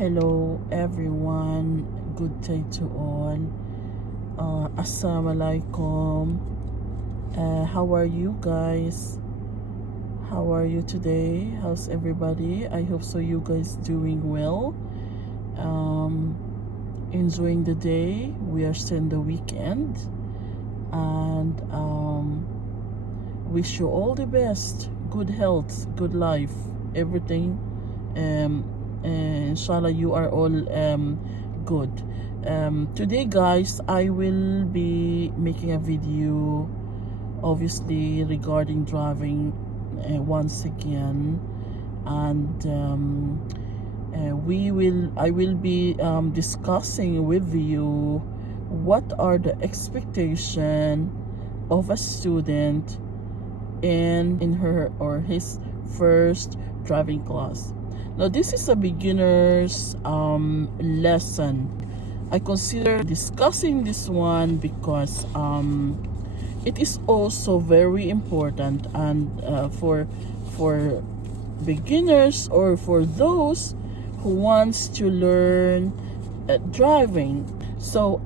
Hello everyone, good day to all. Assalamu alaikum. How are you guys? How are you today? How's everybody? I hope so you guys doing well. Enjoying the day. We are still in the weekend, and wish you all the best, good health, good life, everything. Inshallah you are all good. Today guys, I will be making a video obviously regarding driving once again, and I will be discussing with you what are the expectation of a student in her or his first driving class. Now this is a beginner's lesson. I consider discussing this one because it is also very important, and for beginners or for those who wants to learn driving. So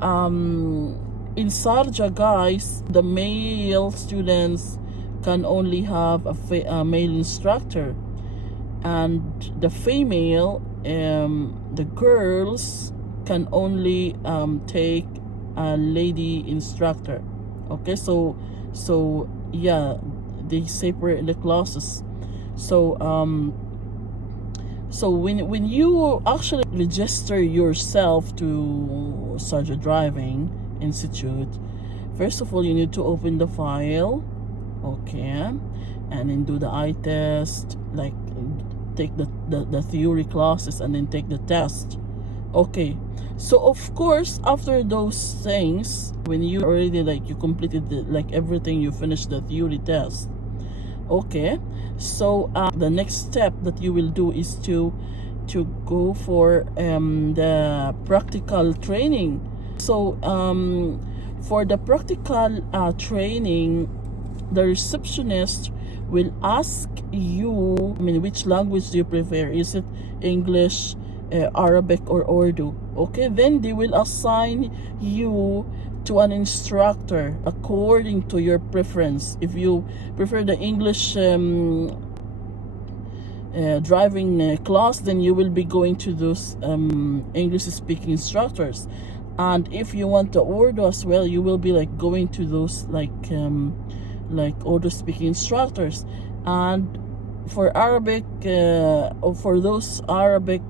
in Sharjah guys, the male students can only have a male instructor, and the female, the girls can only take a lady instructor. Okay, so yeah, they separate the classes. So so when you actually register yourself to Sharjah Driving Institute, first of all you need to open the file, okay, and then do the eye test, like take the theory classes and then take the test. Okay, so of course after those things, when you already you completed everything, you finished the theory test. Okay, so the next step that you will do is to go for the practical training. So for the practical training, the receptionist will ask you, which language do you prefer? Is it English, Arabic, or Urdu? Okay, then they will assign you to an instructor according to your preference. If you prefer the English driving class, then you will be going to those English speaking instructors. And if you want the Urdu as well, you will be going to those Urdu speaking instructors. And for Arabic, or for those Arabic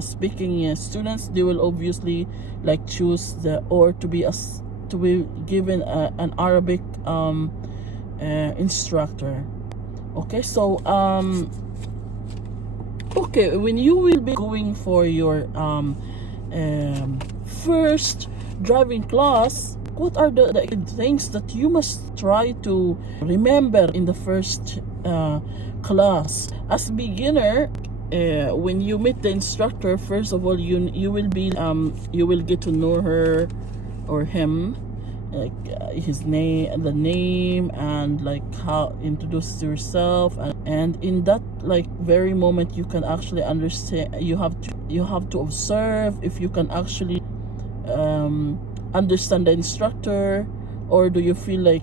speaking students, they will obviously choose to be given an Arabic instructor. Okay, so okay, when you will be going for your first driving class, what are the things that you must try to remember in the first class? As beginner, when you meet the instructor, first of all you will get to know her or him, his name, the name, and how introduce yourself, and in that very moment you can actually understand. You have to observe if you can actually understand the instructor, or do you feel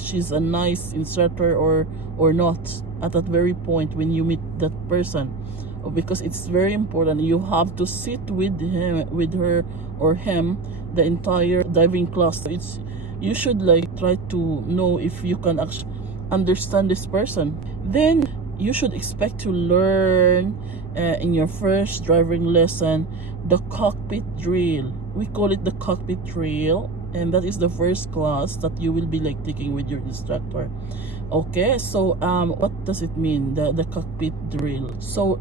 she's a nice instructor or not at that very point when you meet that person. Because it's very important, you have to sit with her or him the entire driving class. You should try to know if you can actually understand this person. Then you should expect to learn in your first driving lesson the cockpit drill. We call it the cockpit drill, and that is the first class that you will be taking with your instructor. Okay, so what does it mean, the cockpit drill? So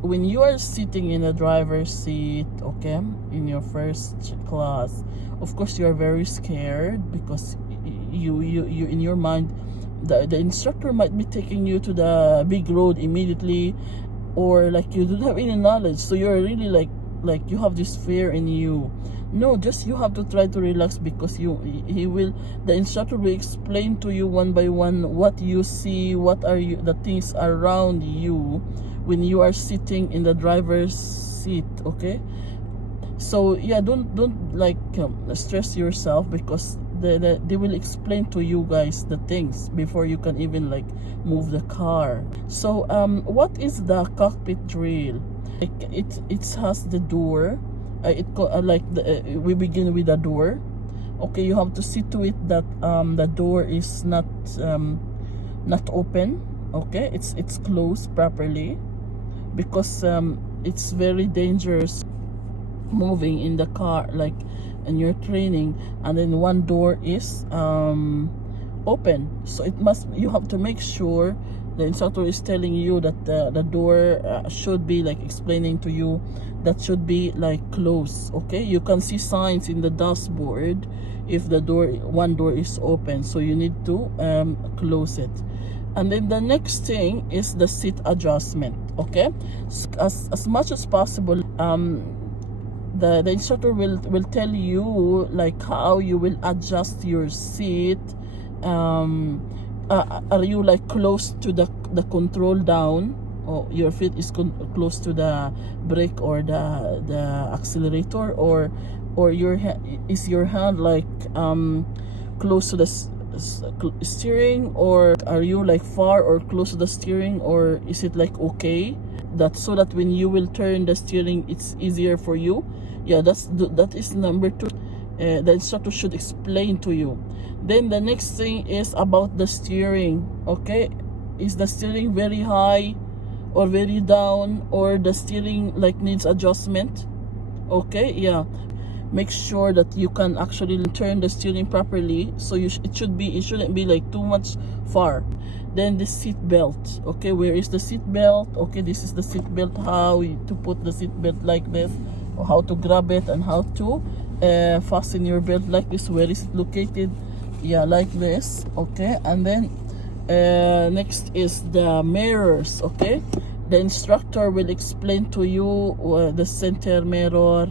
when you are sitting in the driver's seat, okay, in your first class, of course you are very scared, because you in your mind, the instructor might be taking you to the big road immediately, or you don't have any knowledge, so you're really you have this fear in you. No, just you have to try to relax, because the instructor will explain to you one by one what you see, what are the things around you when you are sitting in the driver's seat. Okay, so yeah, don't like stress yourself, because they will explain to you guys the things before you can even like move the car. So what is the cockpit drill? Like it has the door. We begin with the door. Okay, you have to see to it that the door is not open. Okay, it's closed properly, because it's very dangerous moving in the car, like in your training, and then one door is open. So you have to make sure the instructor is telling you that the door should be like explaining to you that should be like closed. Okay, you can see signs in the dashboard if the one door is open, so you need to close it. And then the next thing is the seat adjustment. Okay, so as much as possible, the instructor will tell you like how you will adjust your seat. Are you like close to the control down, or your feet is close to the brake or the accelerator, or is your hand like close to the steering, or are you like far or close to the steering, or is it like okay, that so that when you will turn the steering it's easier for you? Yeah, that is number 2. The instructor should explain to you. Then the next thing is about the steering. Okay, is the steering very high or very down, or the steering like needs adjustment? Okay, yeah, make sure that you can actually turn the steering properly. So it shouldn't be like too much far. Then the seat belt. Okay, where is the seat belt? Okay, this is the seat belt, how to put the seat belt like this, or how to grab it, and how to fasten your belt like this. Where is it located? Yeah, like this. Okay, and then next is the mirrors. Okay, the instructor will explain to you the center mirror,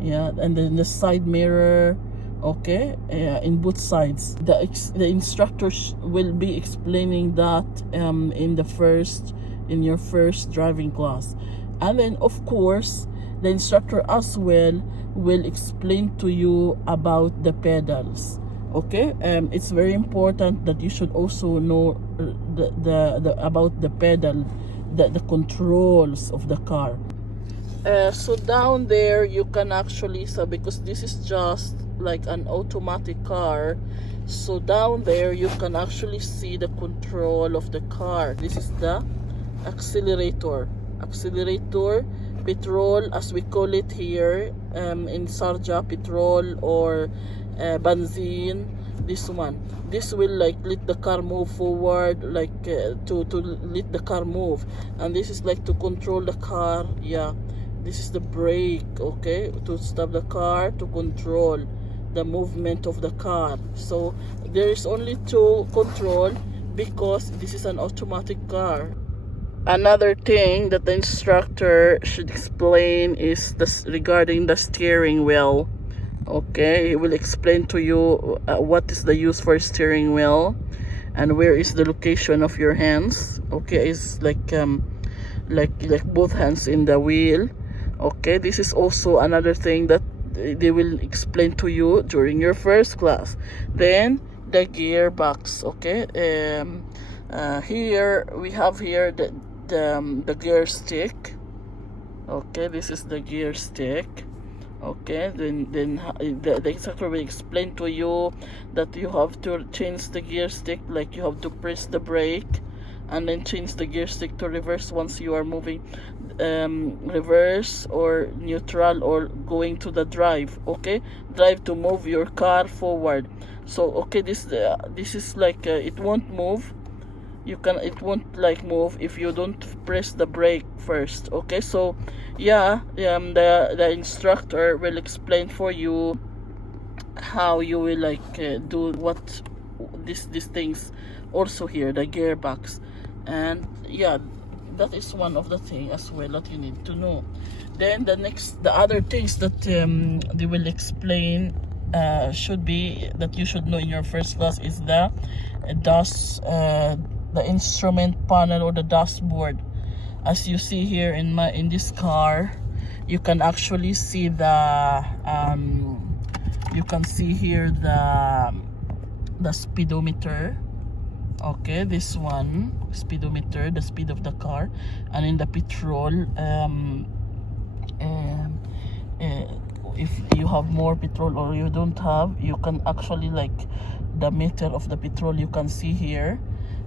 yeah, and then the side mirror. Okay, in both sides. The instructor will be explaining that in your first driving class. And then of course the instructor as well will explain to you about the pedals. Okay, it's very important that you should also know the about the pedal, the controls of the car. So down there you can actually, so because this is just like an automatic car, so down there you can actually see the control of the car. This is the accelerator, petrol as we call it here in Sharjah, petrol or benzene. This will like let the car move forward, like to let the car move. And this is like to control the car. Yeah, this is the brake. Okay, to stop the car, to control the movement of the car. So there is only 2 control, because this is an automatic car. Another thing that the instructor should explain is regarding the steering wheel. Okay, he will explain to you what is the use for steering wheel, and where is the location of your hands. Okay, it's like both hands in the wheel. Okay, this is also another thing that they will explain to you during your first class. Then the gearbox. Okay, here we have here the gear stick. Okay, this is the gear stick. Okay, then the instructor will explain to you that you have to change the gear stick, like you have to press the brake and then change the gear stick to reverse once you are moving reverse or neutral or going to the drive. Okay, drive to move your car forward. So okay, this is like it won't move. It won't like move if you don't press the brake first. Okay, so yeah, the instructor will explain for you how you will like do what these things. Also here the gearbox, and yeah, that is one of the things as well that you need to know. Then the other things that they will explain should be that you should know in your first class is the instrument panel or the dashboard. As you see here in this car, you can actually see the you can see here the speedometer. Okay, this one, speedometer, the speed of the car. And in the petrol, if you have more petrol or you don't have, you can actually like the meter of the petrol you can see here.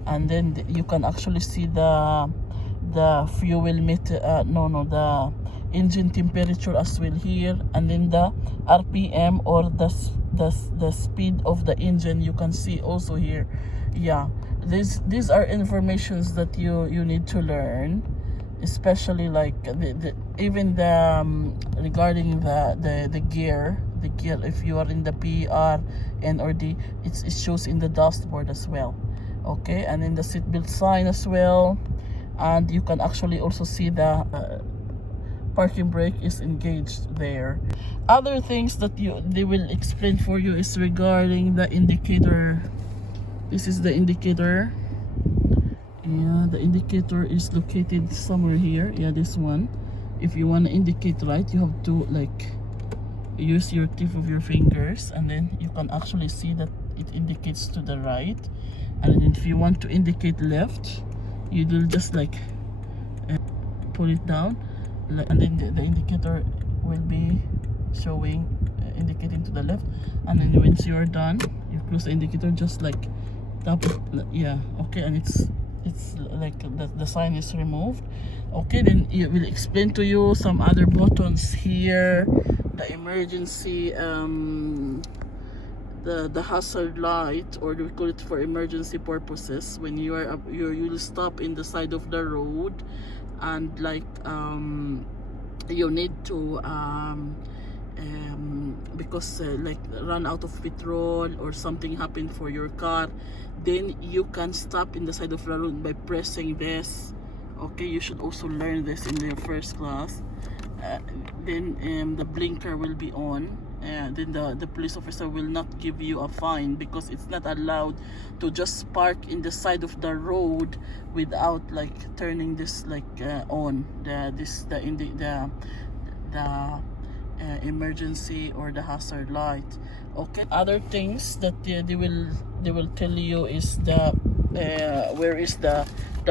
And then you can actually see the fuel meter, the engine temperature as well here. And then the RPM, or the speed of the engine, you can see also here. Yeah, these are informations that you need to learn, especially like even regarding the gear. If you are in the P, R, N, or D, it shows in the dashboard as well. Okay, and in the seatbelt sign as well. And you can actually also see the parking brake is engaged there. Other things that they will explain for you is regarding the indicator. This is the indicator. Yeah, the indicator is located somewhere here. Yeah, this one. If you want to indicate right, you have to like use your tip of your fingers, and then you can actually see that it indicates to the right. And then if you want to indicate left, you will just like pull it down, and then the indicator will be showing indicating to the left. And then once you are done, you close the indicator, just like tap it. Yeah, okay, and it's like the sign is removed. Okay, then it will explain to you some other buttons here, the emergency, the hazard light, or we call it for emergency purposes, when you'll stop in the side of the road, and like you need to because like run out of petrol or something happened for your car, then you can stop in the side of the road by pressing this. Okay, you should also learn this in your first class. Then the blinker will be on. Then the police officer will not give you a fine, because it's not allowed to just park in the side of the road without like turning this like on the emergency or the hazard light. Okay, other things that they will tell you is the where is the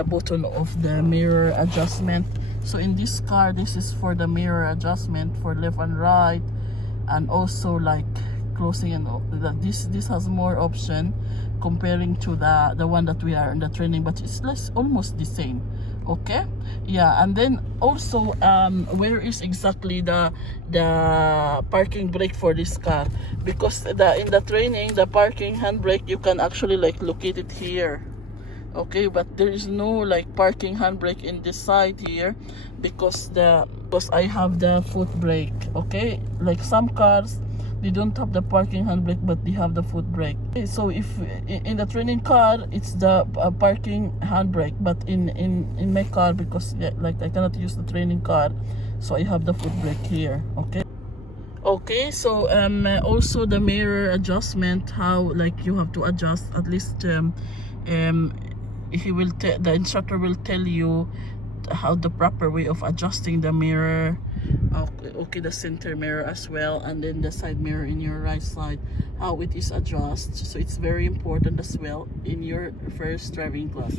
button of the mirror adjustment. So in this car, this is for the mirror adjustment for left and right, and also like closing, and that this has more option comparing to the one that we are in the training, but it's almost the same. Okay, yeah. And then also where is exactly the parking brake for this car, because in the training, the parking handbrake, you can actually like locate it here. Okay, but there is no like parking handbrake in this side here, because I have the foot brake. Okay, like some cars, they don't have the parking handbrake, but they have the foot brake. Okay, so if in the training car, it's the parking handbrake, but in my car, because like I cannot use the training car, so I have the foot brake here. Okay, so also the mirror adjustment, how like you have to adjust at least the instructor will tell you how the proper way of adjusting the mirror. Okay, the center mirror as well, and then the side mirror in your right side, how it is adjusted. So it's very important as well in your first driving class.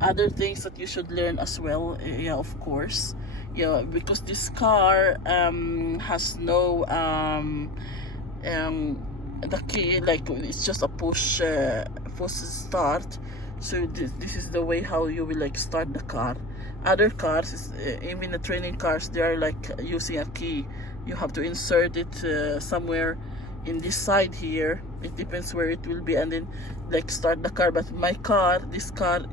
Other things that you should learn as well, yeah, of course, yeah, because this car has no the key, like it's just a push start. So this is the way how you will like start the car. Other cars, even the training cars, they are like using a key. You have to insert it somewhere in this side here. It depends where it will be, and then like start the car. But my car, this car,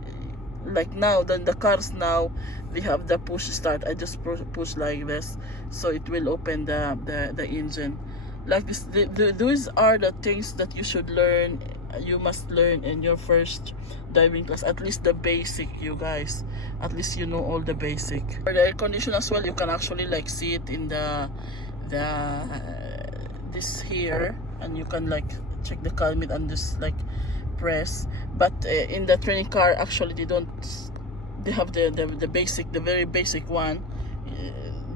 like now, then the cars now, they have the push start. I just push like this, so it will open the engine. Like this, those are the things that you should learn. You must learn in your first driving class, at least the basic, you guys. At least you know all the basic. For the air condition as well, you can actually like see it in this here, and you can like check the climate and just like press. But in the training car, actually they have the basic, the very basic one.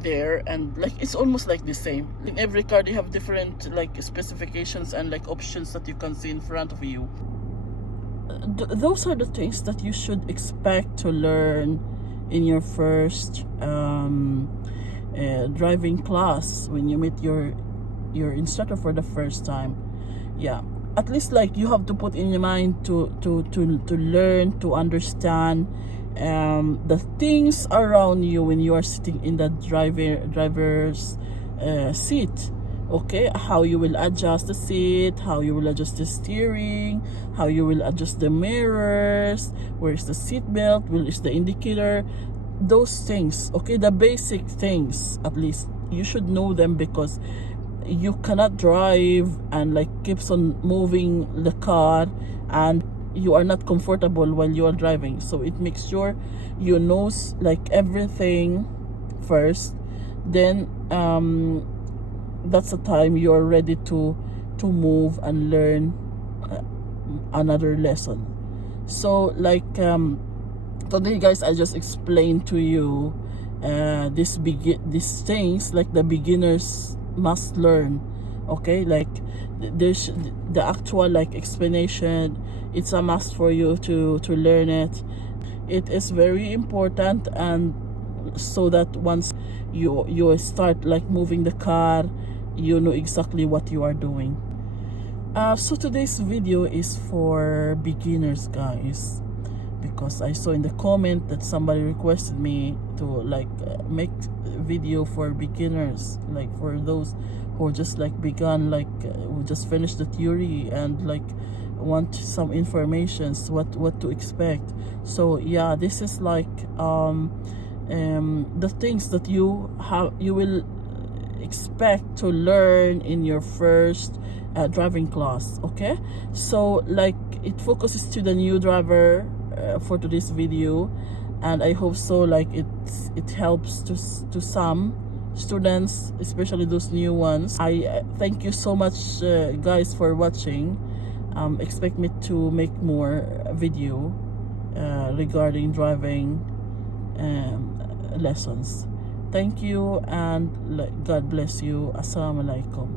there, and like it's almost like the same. In every car they have different like specifications and like options that you can see in front of you. Those are the things that you should expect to learn in your first driving class when you meet your instructor for the first time. Yeah, at least like you have to put in your mind to learn, to understand the things around you when you are sitting in the driver's seat. Okay, how you will adjust the seat, how you will adjust the steering, how you will adjust the mirrors, where is the seat belt, where is the indicator, those things. Okay, the basic things, at least you should know them, because you cannot drive and like keeps on moving the car and you are not comfortable while you are driving. So it makes sure you know like everything first, then that's the time you are ready to move and learn another lesson. So like today guys, I just explained to you these things like the beginners must learn. Okay, like there's the actual like explanation, it's a must for you to learn it. It is very important, and so that once you start like moving the car, you know exactly what you are doing. So today's video is for beginners guys, because I saw in the comment that somebody requested me to like make video for beginners, like for those who just like begun, like who just finished the theory and like want some informations what to expect. So yeah, this is like the things that you will expect to learn in your first driving class. Okay, so like it focuses to the new driver for today's video, and I hope so like it helps to some students, especially those new ones. I thank you so much guys for watching. Expect me to make more video regarding driving lessons. Thank you, and God bless you. Assalamu alaikum.